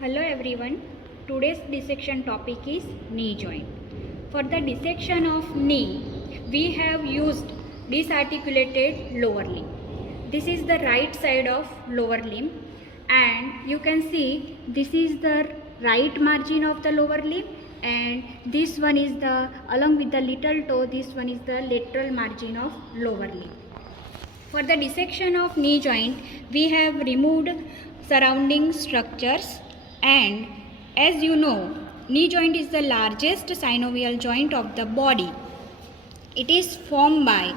Hello everyone. Today's dissection topic is knee joint. For the dissection of knee, we have used disarticulated lower limb. This is the right side of lower limb, and you can see this is the right margin of the lower limb, and this one is the, along with the little toe, this one is the lateral margin of lower limb. For the dissection of knee joint, we have removed surrounding structures, and as you know, knee joint is the largest synovial joint of the body. It is formed by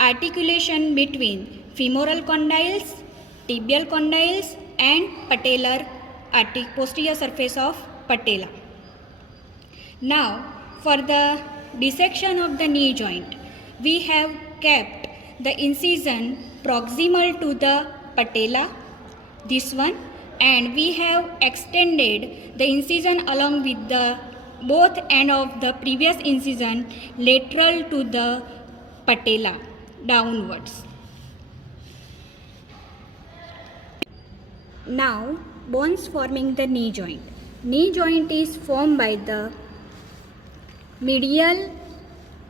articulation between femoral condyles, tibial condyles and patellar posterior surface of patella. Now, for the dissection of the knee joint, we have kept the incision proximal to the patella, this one, and we have extended the incision along with the both end of the previous incision lateral to the patella downwards. Now, bones forming the knee joint. Knee joint is formed by the medial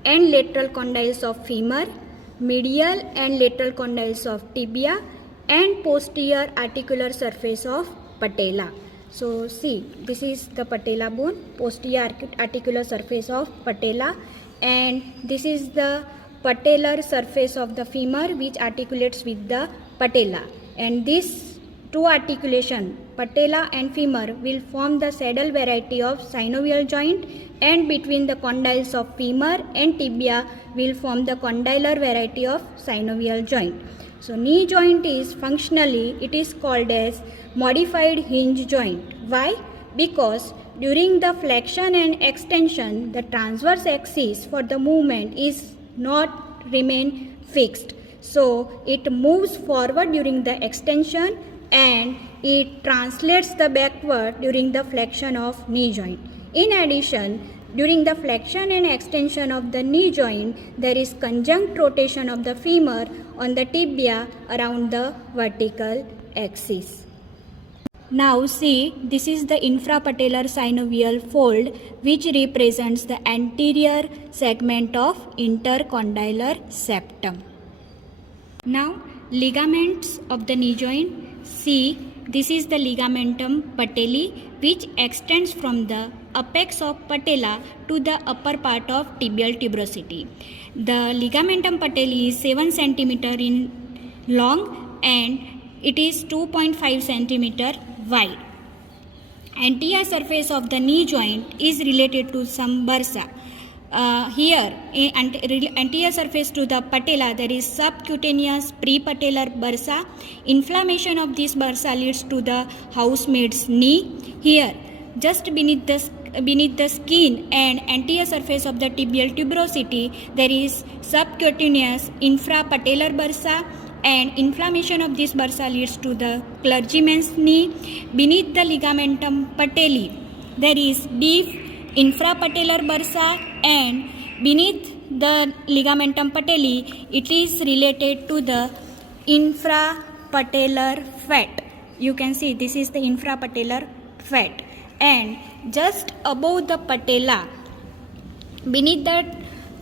and lateral condyles of femur, medial and lateral condyles of tibia and posterior articular surface of patella. So see, this is the patella bone, posterior articular surface of patella, and this is the patellar surface of the femur which articulates with the patella, and this two articulation, patella and femur, will form the saddle variety of synovial joint, and between the condyles of femur and tibia will form the condylar variety of synovial joint. So knee joint is functionally, it is called as modified hinge joint. Why? Because during the flexion and extension, the transverse axis for the movement is not remain fixed. So it moves forward during the extension and it translates the backward during the flexion of knee joint. In addition, during the flexion and extension of the knee joint, there is conjunct rotation of the femur on the tibia around the vertical axis. Now see, this is the infrapatellar synovial fold which represents the anterior segment of intercondylar septum. Now, ligaments of the knee joint. See, this is the ligamentum patelli which extends from the apex of patella to the upper part of tibial tuberosity. The ligamentum patelli is 7 cm in long and it is 2.5 cm wide. Anterior surface of the knee joint is related to some bursa. Here, anterior surface to the patella, there is subcutaneous prepatellar bursa. Inflammation of this bursa leads to the housemaid's knee. Here, just beneath the skin and anterior surface of the tibial tuberosity, there is subcutaneous infrapatellar bursa, and inflammation of this bursa leads to the clergyman's knee. Beneath the ligamentum patelli, there is deep infrapatellar bursa, and beneath the ligamentum patelli, it is related to the infrapatellar fat. You can see this is the infrapatellar fat, and just above the patella, beneath the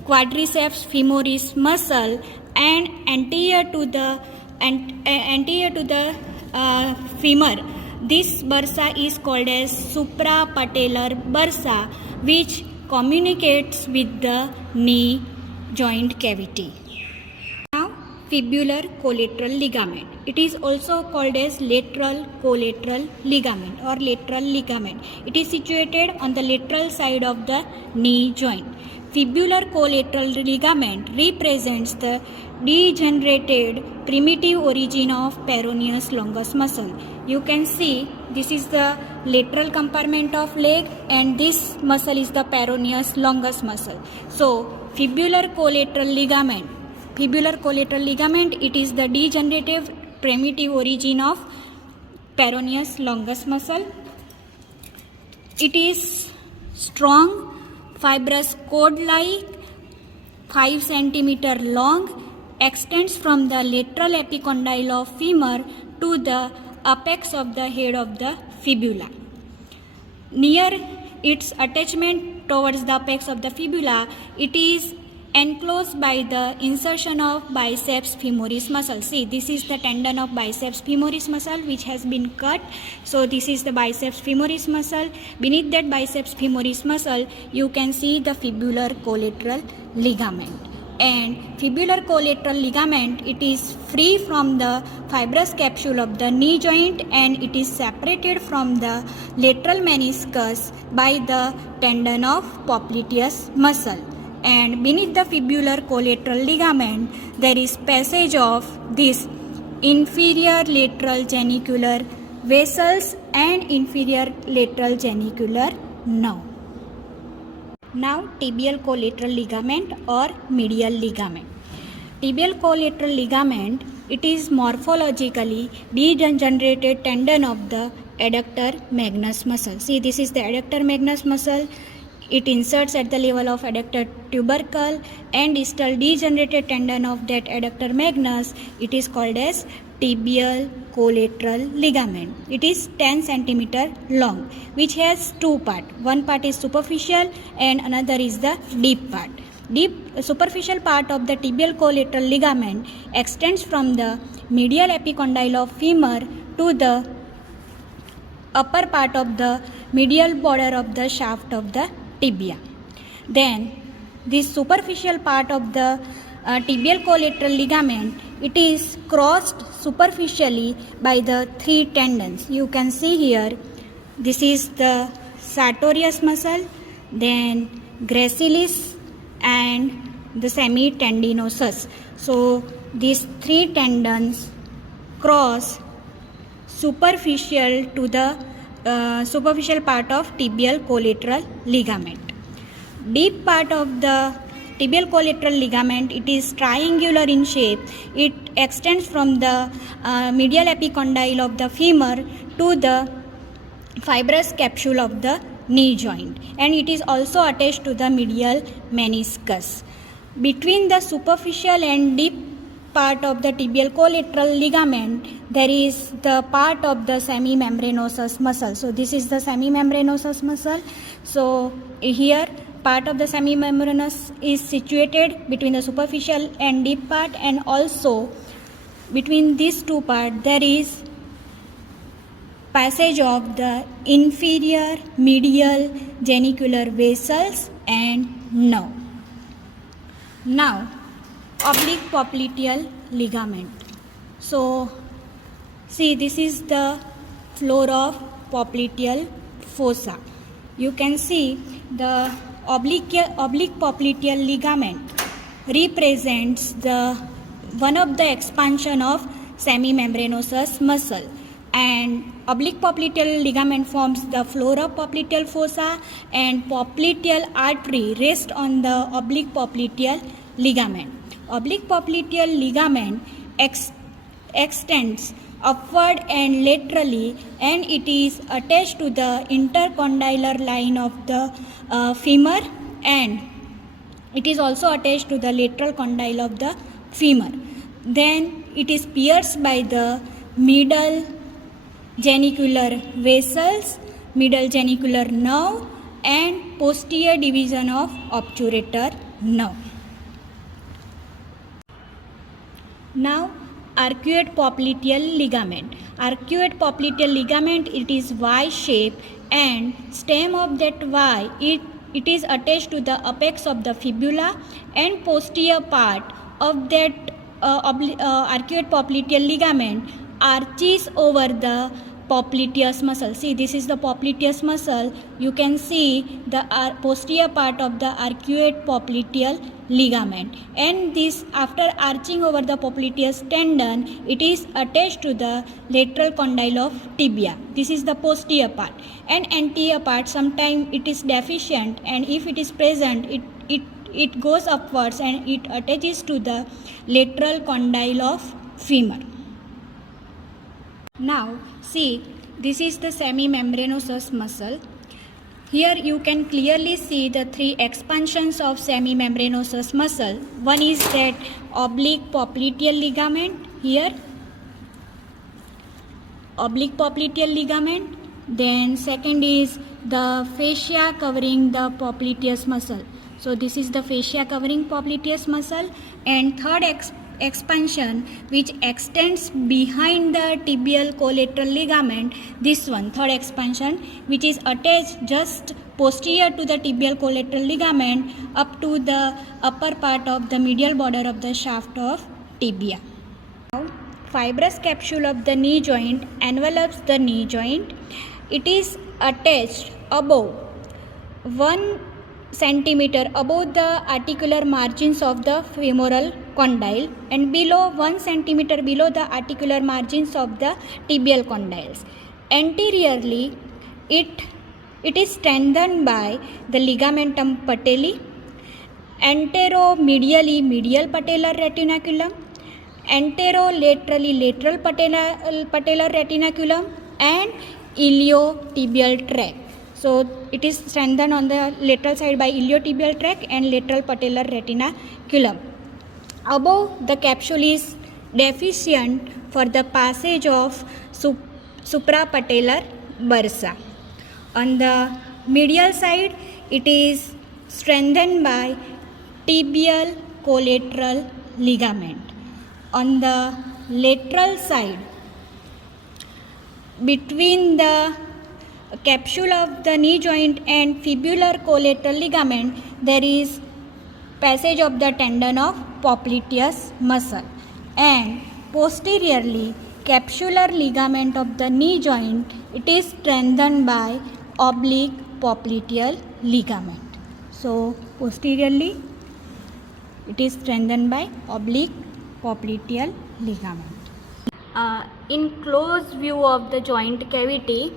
quadriceps femoris muscle and anterior to the femur, this bursa is called as suprapatellar bursa, which communicates with the knee joint cavity. Now, fibular collateral ligament. It is also called as lateral collateral ligament or lateral ligament. It is situated on the lateral side of the knee joint. Fibular collateral ligament represents the degenerated primitive origin of peroneus longus muscle. You can see this is the lateral compartment of leg and this muscle is the peroneus longus muscle. So fibular collateral ligament, it is the degenerative primitive origin of peroneus longus muscle. It is strong, fibrous cord-like, 5 cm long, extends from the lateral epicondyle of femur to the apex of the head of the fibula. near its attachment towards the apex of the fibula, it is enclosed by the insertion of biceps femoris muscle. See, this is the tendon of biceps femoris muscle which has been cut. So this is the biceps femoris muscle. Beneath that biceps femoris muscle, you can see the fibular collateral ligament. And fibular collateral ligament, it is free from the fibrous capsule of the knee joint, and it is separated from the lateral meniscus by the tendon of popliteus muscle. And beneath the fibular collateral ligament, there is passage of this inferior lateral genicular vessels and inferior lateral genicular nerve. Now, tibial collateral ligament or medial ligament. Tibial collateral ligament, it is morphologically degenerated tendon of the adductor magnus muscle. See, this is the adductor magnus muscle. It inserts at the level of adductor tubercle and distal degenerated tendon of that adductor magnus. It is called as tibial collateral ligament. It is 10 cm long, which has two parts. One part is superficial and another is the deep part. Deep superficial part of the tibial collateral ligament extends from the medial epicondyle of femur to the upper part of the medial border of the shaft of the tibia. Then this superficial part of the tibial collateral ligament, it is crossed superficially by the three tendons. You can see here, this is the sartorius muscle, then gracilis and the semitendinosus. So these three tendons cross superficial to the superficial part of tibial collateral ligament. Deep part of the tibial collateral ligament, it is triangular in shape. It extends from the medial epicondyle of the femur to the fibrous capsule of the knee joint, and it is also attached to the medial meniscus. Between the superficial and deep part of the tibial collateral ligament, there is the part of the semimembranosus muscle. So this is the semimembranosus muscle. So here part of the semimembranous is situated between the superficial and deep part, and also between these two parts there is passage of the inferior medial genicular vessels and nerve. Now, oblique popliteal ligament. So see, this is the floor of popliteal fossa. You can see the oblique popliteal ligament represents the one of the expansion of semimembranosus muscle, and oblique popliteal ligament forms the floor of popliteal fossa, and popliteal artery rests on the oblique popliteal ligament. Oblique popliteal ligament extends upward and laterally, and it is attached to the intercondylar line of the femur, and it is also attached to the lateral condyle of the femur. Then it is pierced by the middle genicular vessels, middle genicular nerve, and posterior division of obturator nerve. Now, arcuate popliteal ligament. Arcuate popliteal ligament, it is Y-shaped, and stem of that Y, it is attached to the apex of the fibula, and posterior part of that arcuate popliteal ligament arches over the popliteus muscle. See, this is the popliteus muscle. You can see the posterior part of the arcuate popliteal ligament, and this, after arching over the popliteus tendon, it is attached to the lateral condyle of tibia. This is the posterior part, and anterior part sometimes it is deficient, and if it is present, it goes upwards and it attaches to the lateral condyle of femur. Now see, this is the semimembranosus muscle. Here you can clearly see the three expansions of semimembranosus muscle. One is that oblique popliteal ligament, here oblique popliteal ligament. Then second is the fascia covering the popliteus muscle. So this is the fascia covering popliteus muscle. And third expansion which extends behind the tibial collateral ligament, this one, third expansion, which is attached just posterior to the tibial collateral ligament up to the upper part of the medial border of the shaft of tibia. Now, fibrous capsule of the knee joint envelops the knee joint. It is attached above 1 centimeter above the articular margins of the femoral condyle and below 1 centimeter below the articular margins of the tibial condyles. Anteriorly, it is strengthened by the ligamentum patelli, anteromedially medial patellar retinaculum, anterolaterally lateral patellar retinaculum, and iliotibial tract. So it is strengthened on the lateral side by iliotibial tract and lateral patellar retinaculum. Above, the capsule is deficient for the passage of suprapatellar bursa. On the medial side, it is strengthened by tibial collateral ligament. On the lateral side, between the capsule of the knee joint and fibular collateral ligament, there is passage of the tendon of popliteus muscle, and posteriorly capsular ligament of the knee joint, it is strengthened by oblique popliteal ligament. So posteriorly it is strengthened by oblique popliteal ligament. In close view of the joint cavity,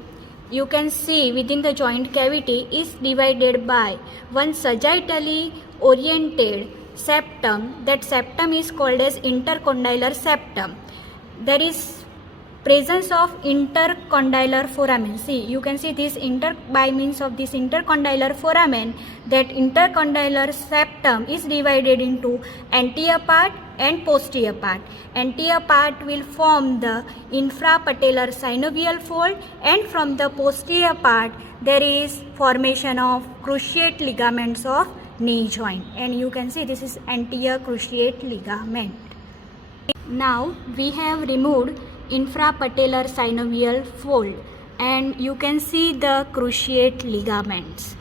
you can see within the joint cavity is divided by one sagittally oriented septum. That septum is called as intercondylar septum. There is presence of intercondylar foramen. See, you can see this by means of this intercondylar foramen, that intercondylar septum is divided into anterior part and posterior part. Anterior part will form the infrapatellar synovial fold, and from the posterior part there is formation of cruciate ligaments of knee joint, and you can see this is anterior cruciate ligament. Now we have removed infrapatellar synovial fold, and you can see the cruciate ligaments.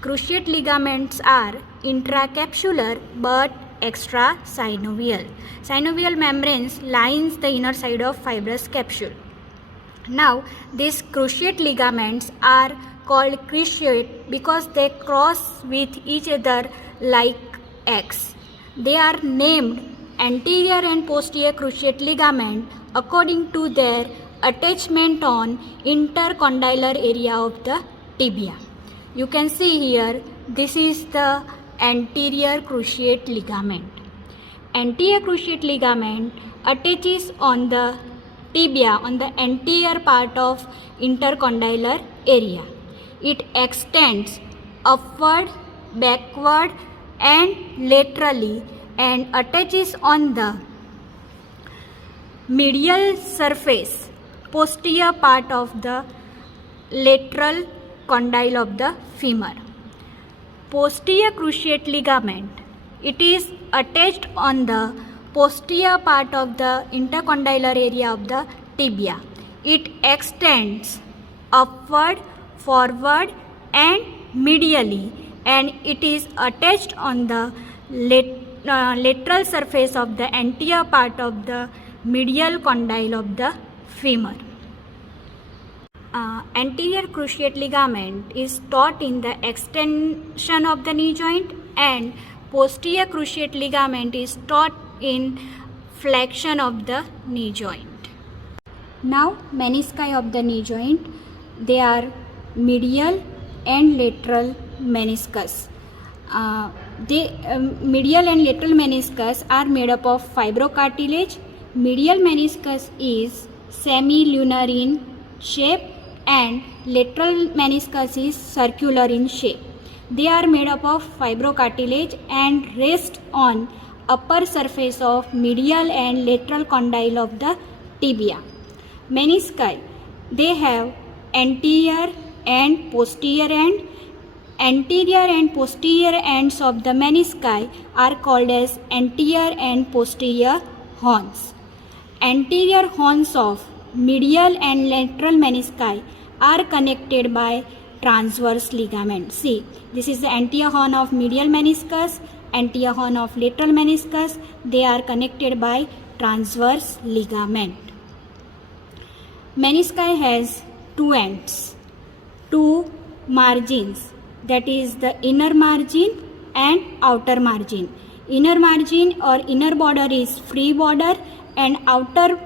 Cruciate ligaments are intracapsular but extrasynovial. Synovial membranes lines the inner side of fibrous capsule. Now these cruciate ligaments are called cruciate because they cross with each other like X. They are named anterior and posterior cruciate ligament according to their attachment on intercondylar area of the tibia. You can see here, this is the anterior cruciate ligament. Anterior cruciate ligament attaches on the tibia on the anterior part of intercondylar area. It extends upward, backward and laterally and attaches on the medial surface, posterior part of the lateral condyle of the femur. Posterior cruciate ligament, it is attached on the posterior part of the intercondylar area of the tibia. It extends upward, forward and medially, and it is attached on the lateral surface of the anterior part of the medial condyle of the femur. Anterior cruciate ligament is taught in the extension of the knee joint, and posterior cruciate ligament is taught in flexion of the knee joint. Now menisci of the knee joint, they are medial and lateral meniscus. Medial and lateral meniscus are made up of fibrocartilage. Medial meniscus is semilunar in shape and lateral meniscus is circular in shape. They are made up of fibrocartilage and rest on upper surface of medial and lateral condyle of the tibia. Menisci, they have anterior and posterior end. Anterior and posterior ends of the menisci are called as anterior and posterior horns. Anterior horns of medial and lateral menisci are connected by transverse ligament. See, this is the anterior horn of medial meniscus, anterior horn of lateral meniscus. They are connected by transverse ligament. Menisci has two ends, two margins, that is the inner margin and outer margin. Inner margin or inner border is free border and outer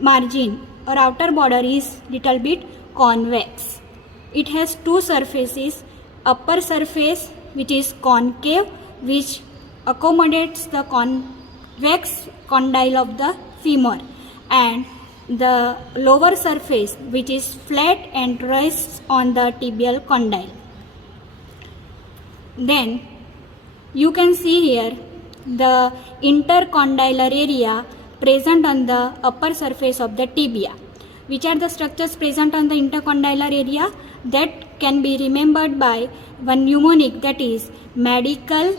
margin or outer border is little bit convex. It has two surfaces, upper surface which is concave, which accommodates the convex condyle of the femur, and the lower surface which is flat and rests on the tibial condyle. Then you can see here the intercondylar area present on the upper surface of the tibia. Which are the structures present on the intercondylar area? That can be remembered by one mnemonic, that is Medical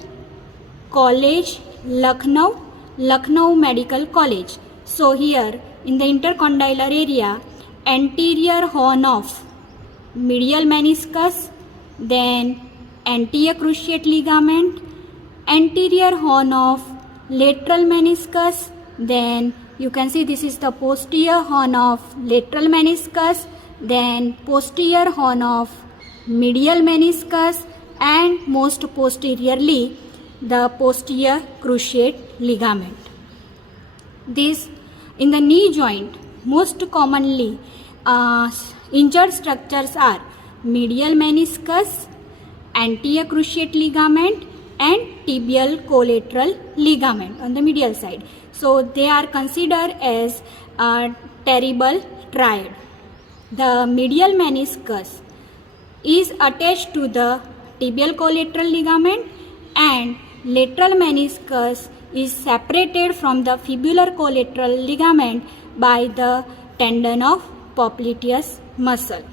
College Lucknow, Lucknow Medical College. So here in the intercondylar area, anterior horn of medial meniscus, then anterior cruciate ligament, anterior horn of lateral meniscus, then you can see this is the posterior horn of lateral meniscus, then posterior horn of medial meniscus, and most posteriorly the posterior cruciate ligament. This in the knee joint most commonly injured structures are medial meniscus, anterior cruciate ligament, and tibial collateral ligament on the medial side. So they are considered as a terrible triad. The medial meniscus is attached to the tibial collateral ligament, and lateral meniscus is separated from the fibular collateral ligament by the tendon of popliteus muscle.